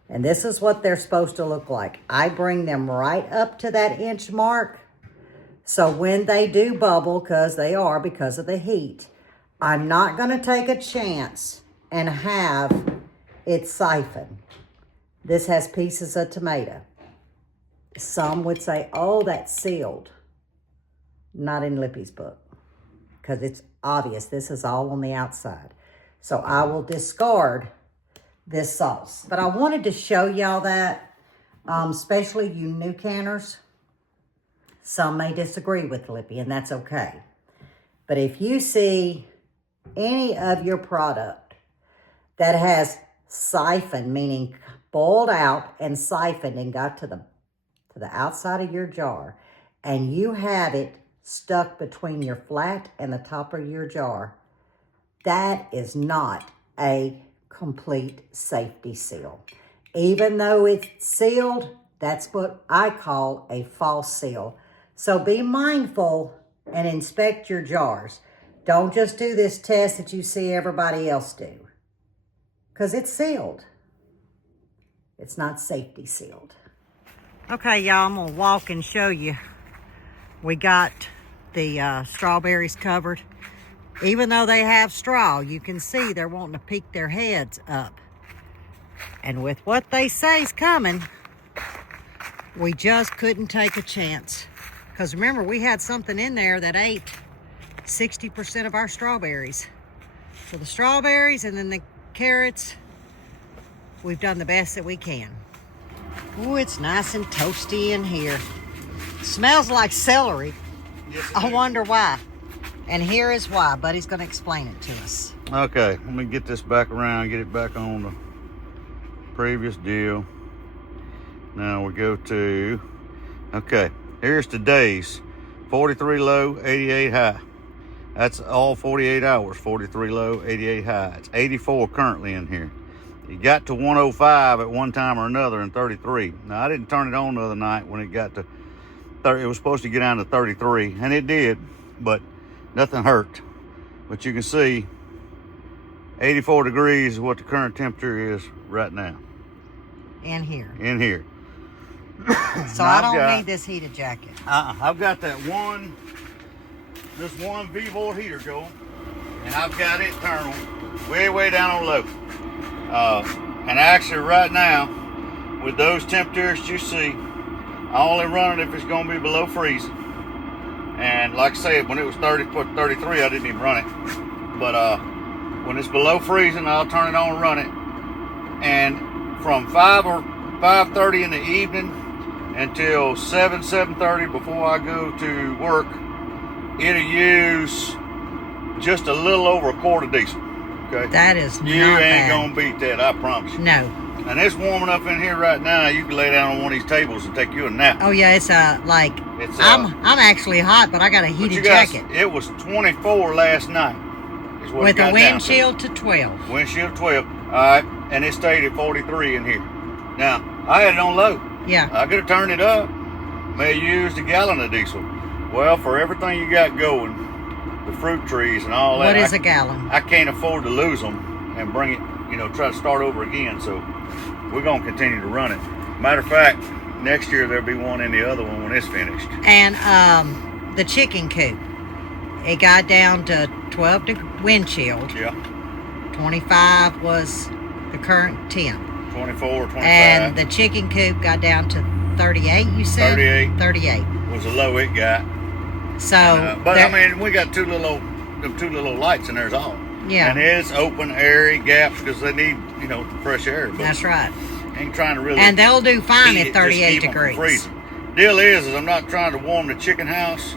and this is what they're supposed to look like. I bring them right up to that inch mark. So when they do bubble, because of the heat, I'm not going to take a chance and have it siphon. This has pieces of tomato. Some would say, oh, that's sealed. Not in Lippy's book, because it's obvious this is all on the outside. So I will discard this sauce. But I wanted to show y'all that, especially you new canners. Some may disagree with Lippy, and that's okay. But if you see any of your product that has siphoned, meaning boiled out and siphoned and got to the outside of your jar, and you have it stuck between your flat and the top of your jar, that is not a complete safety seal. Even though it's sealed, that's what I call a false seal. So be mindful and inspect your jars. Don't just do this test that you see everybody else do, because it's sealed. It's not safety sealed. Okay, y'all, I'm gonna walk and show you. We got the strawberries covered. Even though they have straw, you can see they're wanting to peek their heads up. And with what they say's coming, we just couldn't take a chance. Because remember, we had something in there that ate 60% of our strawberries. So the strawberries and then the carrots, we've done the best that we can. Ooh, it's nice and toasty in here. Smells like celery. Yes, I wonder why. And here is why. Buddy's going to explain it to us. Okay, let me get this back around, get it back on the previous deal. Now we go to, okay, here's today's 43 low, 88 high. That's all 48 hours, 43 low, 88 high. It's 84 currently in here. It got to 105 at one time or another and 33. Now, I didn't turn it on the other night when it got to 30. It was supposed to get down to 33, and it did, but nothing hurt. But you can see 84 degrees is what the current temperature is right now. In here. In here. So I don't need this heated jacket. I've got this one Vevor heater going, and I've got it turned way down on low. And actually right now, with those temperatures you see, I only run it if it's going to be below freezing. And like I said, when it was 33, I didn't even run it. But when it's below freezing, I'll turn it on and run it. And from 5 or 5:30 in the evening until 7:30 before I go to work, it'll use just a little over a quart of diesel. Okay, that is not you ain't bad. Gonna beat that, I promise you. No. And it's warm enough in here right now. You can lay down on one of these tables and take you a nap. Oh yeah, it's I'm actually hot, but I got a heated jacket. It was 24 last night. Is what with it got a wind down chill to 12. Wind chill 12. All right, and it stayed at 43 in here. Now I had it on low. Yeah. I could have turned it up. May have used a gallon of diesel. Well, for everything you got going, the fruit trees and all that. What is a gallon? I can't afford to lose them and bring it, try to start over again. So we're going to continue to run it. Matter of fact, next year there'll be one in the other one when it's finished. And the chicken coop, it got down to 12 wind chilled. Yeah. 25 was the current temp. 24, 25. And the chicken coop got down to 38, you said? 38. 38. Was the low it got. So, but I mean, we got two little lights in there's all. Yeah. And it's open, airy gaps because they need, fresh air. But that's right. Ain't trying to really. And they'll do fine at 38 just keep 'em from degrees. freezing. Deal is I'm not trying to warm the chicken house.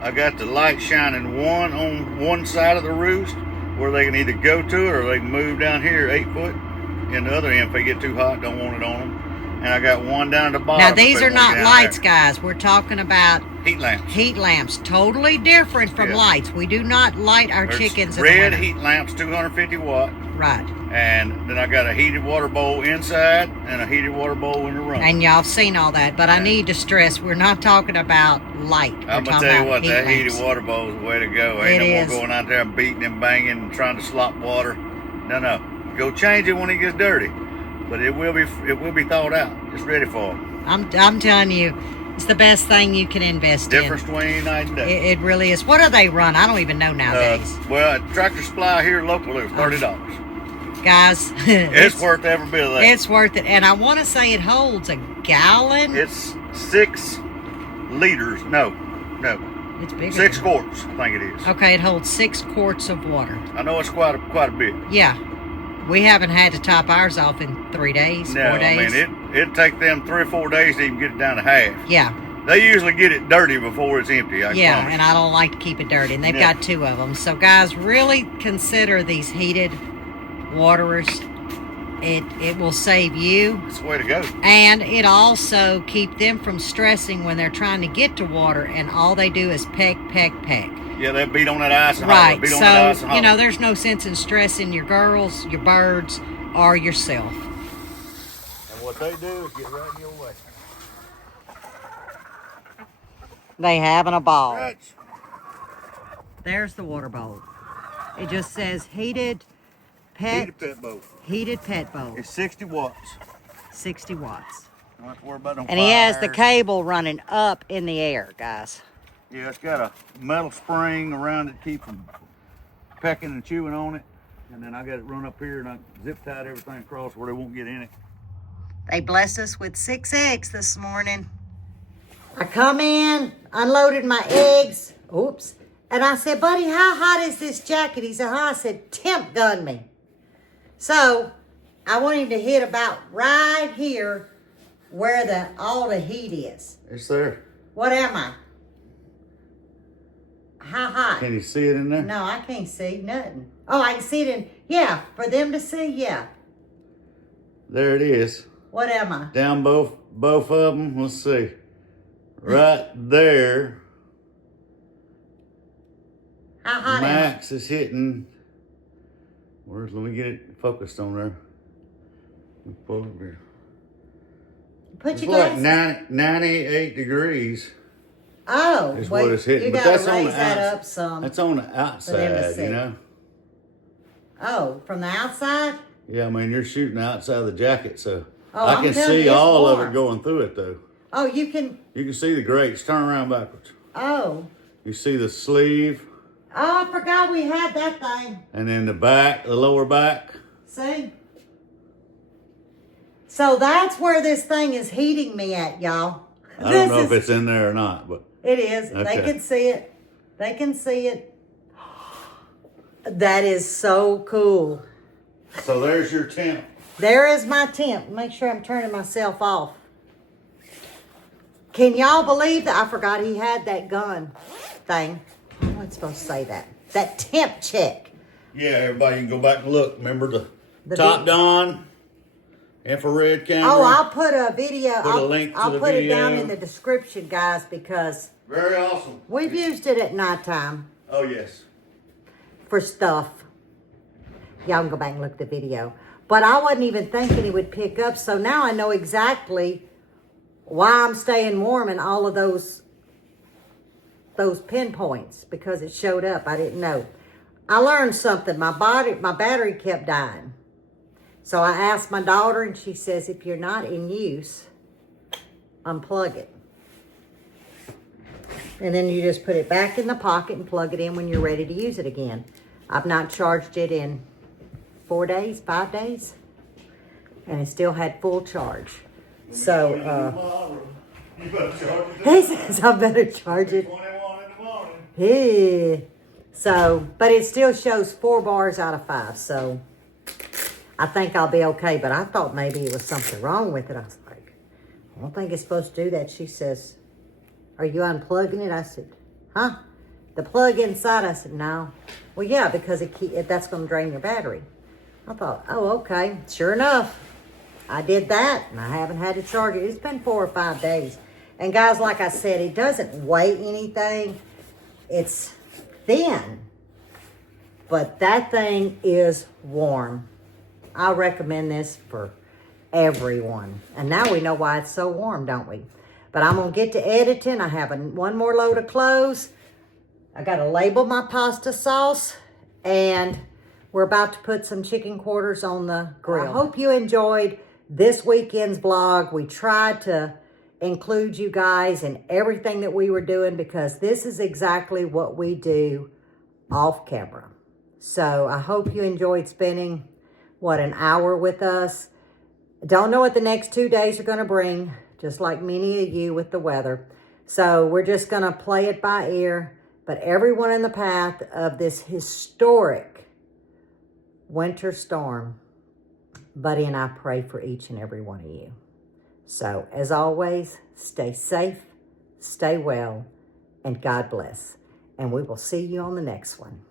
I got the light shining one on one side of the roost where they can either go to it or they can move down here 8 foot. And the other end, if they get too hot, don't want it on them. And I got one down at the bottom. Now, these are not lights, guys. We're talking about heat lamps. Heat lamps. Totally different from lights. We do not light our chickens in the red winter. Heat lamps, 250 watt. Right. And then I got a heated water bowl inside and a heated water bowl in the room. And y'all have seen all that. But I need to stress, we're not talking about light. I'm going to tell you what, that heated water bowl is the way to go. Ain't no more going out there and beating and banging and trying to slop water. No. Go change it when it gets dirty. But it will be thawed out. It's ready for them. I'm telling you, It's the best thing you can invest Difference in. between night and day. It really is. What do they run? I don't even know nowadays. Well, at Tractor Supply here locally, $30. Guys, It's worth every bit of that. it's worth it. And I want to say it holds a gallon. It's 6 liters. No. It's bigger. 6 quarts, I think it is. Okay, it holds 6 quarts of water. I know it's quite a bit. Yeah. We haven't had to top ours off in 3 days, No, 4 days. I mean, it'd take them 3 or 4 days to even get it down to half. Yeah. They usually get it dirty before it's empty, I Yeah, promise. and I don't like to keep it dirty. And they've Yeah. got 2 of them. So, guys, really consider these heated waterers. It will save you. It's the way to go. And it also keep them from stressing when they're trying to get to water and all they do is peck. Yeah, they beat on that ice and Right. holler. Beat on that ice So, and holler. you know, there's no sense in stressing your girls, your birds, or yourself. And what they do is get right in your way. They having a ball. Right. There's the water bowl. It just says heated Heated pet boat. Heated pet bowl. It's 60 watts. 60 watts. Don't have to worry about no And he has the fires. cable running up in the air, guys. Yeah, it's got a metal spring around it to keep them pecking and chewing on it. And then I got it run up here and I zip tied everything across where they won't get in it. They blessed us with 6 eggs this morning. I come in, unloaded my eggs. Oops. And I said, buddy, how hot is this jacket? He said, huh? I said, temp gun me. So I want him to hit about right here where all the heat is. It's there. What am I? How hot? Can you see it in there? No, I can't see nothing. Oh, I can see it in, yeah, for them to see, yeah. There it is. What am I? Down both of them. Let's see. Right there. How hot am I? Max is hitting. Let me get it focused on there. Pull it here. Put It's your like glasses. 98 degrees. Oh, is wait, what it's hitting. you But gotta that's on raise the that outs- up some. That's on the to outside, see. you know? Oh, from the outside? Yeah, I mean, you're shooting outside of the jacket, so Oh, I I'm can telling you, see it's all of warm. it going through it, though. Oh, you can, You can see the grates. Turn around backwards. oh. You see the sleeve, Oh, I forgot we had that thing. and then the back, the lower back. See? So that's where this thing is heating me at, y'all. I don't know if it's in there or not, but It is. They Okay. can see it. They can see it. That is so cool. so there's your temp. There is my temp. Make sure I'm turning myself off. Can y'all believe that? I forgot he had that gun thing. I wasn't supposed to say that. That temp check. Yeah, everybody can go back and look. Remember the The TOPDON infrared camera? Oh, I'll put a video. Put a link to I'll the put it down video. in the description, guys, because Very awesome. we've used it at nighttime Oh, yes. for stuff. Y'all can go back and look at the video. But I wasn't even thinking he would pick up, so now I know exactly why I'm staying warm in all of those pinpoints, because it showed up. I didn't know. I learned something. My battery kept dying. So I asked my daughter, and she says, if you're not in use, unplug it. And then you just put it back in the pocket and plug it in when you're ready to use it again. I've not charged it in 4 days, 5 days, and it still had full charge. So, You better charge it. he says I better charge it. 21 in the morning. Yeah. So, but it still shows 4 bars out of 5. So, I think I'll be okay. But I thought maybe it was something wrong with it. I was like, I don't think it's supposed to do that. She says, are you unplugging it? I said, huh? The plug inside? I said, no. Well, yeah, because that's going to drain your battery. I thought, oh, okay. Sure enough, I did that, and I haven't had to charge it. It's been 4 or 5 days. And guys, like I said, it doesn't weigh anything. It's thin. But that thing is warm. I recommend this for everyone. And now we know why it's so warm, don't we? But I'm going to get to editing. I have one more load of clothes. I got to label my pasta sauce. And we're about to put some chicken quarters on the grill. I hope you enjoyed this weekend's vlog. We tried to include you guys in everything that we were doing, because this is exactly what we do off camera. So I hope you enjoyed spending, an hour with us. Don't know what the next 2 days are going to bring, just like many of you with the weather. So we're just going to play it by ear. But everyone in the path of this historic winter storm, Buddy and I pray for each and every one of you. So as always, stay safe, stay well, and God bless. And we will see you on the next one.